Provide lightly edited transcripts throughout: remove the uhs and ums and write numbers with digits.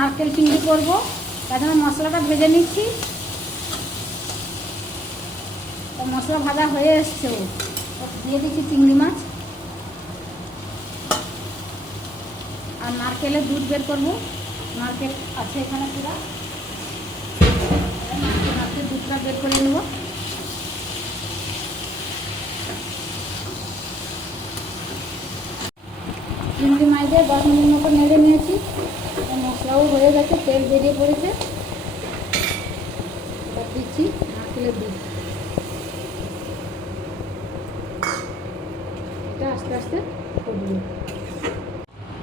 নারকেল চিংড়ি করবো, তার জন্য মশলাটা ভেজে নিচ্ছি। তো মশলা ভাজা হয়ে এসছে, দিয়ে দিচ্ছি চিংড়ি মাছ আর নারকেলের দুধ বের করবো। নারকেল আছে এখানে পুরা, নারকেল দুধটা বের করে নেব। চিংড়ি মাছ দিয়ে 10 মিনিট মতো নেড়ে নিয়েছি, মশলাও হয়ে গেছে, তেল বেরিয়ে পড়েছে। এবার দিচ্ছি নারকেলের দুধ, এটা আস্তে আস্তে করবো।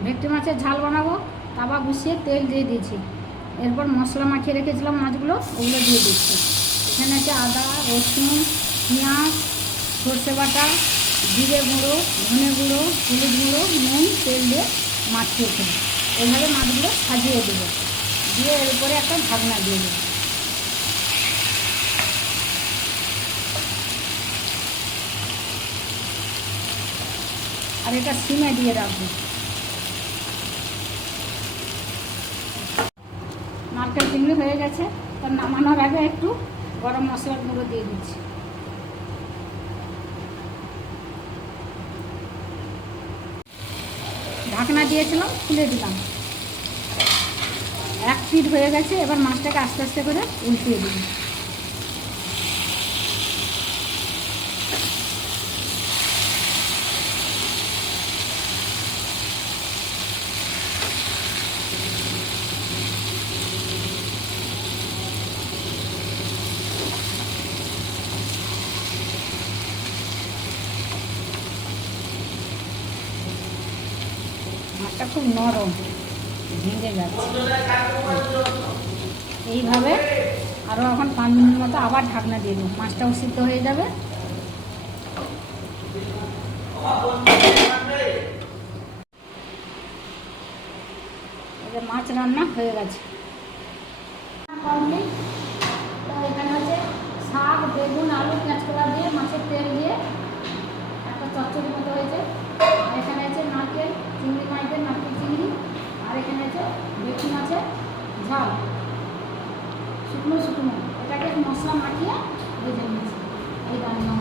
ভেটকি মাছের ঝাল বানাবো, তাওয়া বসিয়ে তেল দিয়ে দিয়েছি। এরপর মশলা মাখিয়ে রেখেছিলাম মাছগুলো, ওগুলো দিয়ে দিচ্ছি। এখানে আছে আদা, রসুন, পেঁয়াজ, সর্ষে বাটা, জিরে গুঁড়ো, ধনে গুঁড়ো, হলুদ গুঁড়ো, নুন, তেল দিয়ে মাখিয়ে দেবো। এইভাবে মাছগুলো সাজিয়ে দেবো, দিয়ে এর উপরে একটা ঢাকনা দিয়ে দেবো। আর এটা সিমে দিয়ে রাখবো। নারকেল চিংড়ি হয়ে গেছে, তার নামানোর আগে একটু গরম মশলার গুঁড়ো দিয়ে দিচ্ছি। ঢাকনা দিয়েছিলাম, খুলে দিলাম। 1 পিঠ হয়ে গেছে, এবার মাছটাকে আস্তে আস্তে করে উল্টিয়ে দিই। মাছটা খুব নরম, ভেঙে যাচ্ছে। এইভাবে আরও এখন 5 মিনিট মতো আবার ঢাকনা দিয়ে দেবো, মাছটাও সিদ্ধ হয়ে যাবে। মাছ রান্না হয়ে গেছে। তো এখানে হচ্ছে শাক, বেগুন, আলু, কাঁচকলা দিয়ে মাছের তেল দিয়ে একটা চচ্চড়ি মতো হয়েছে। আর এখানে আছে নারকেল চিংড়ি মাছের নারকেল চিংড়ি, আর এখানে আছে ভেটকি মাছের ঝাল শুকনো শুকনো, এটাকে মশলা মাখিয়ে ভেজে নিয়েছি। এই রান্না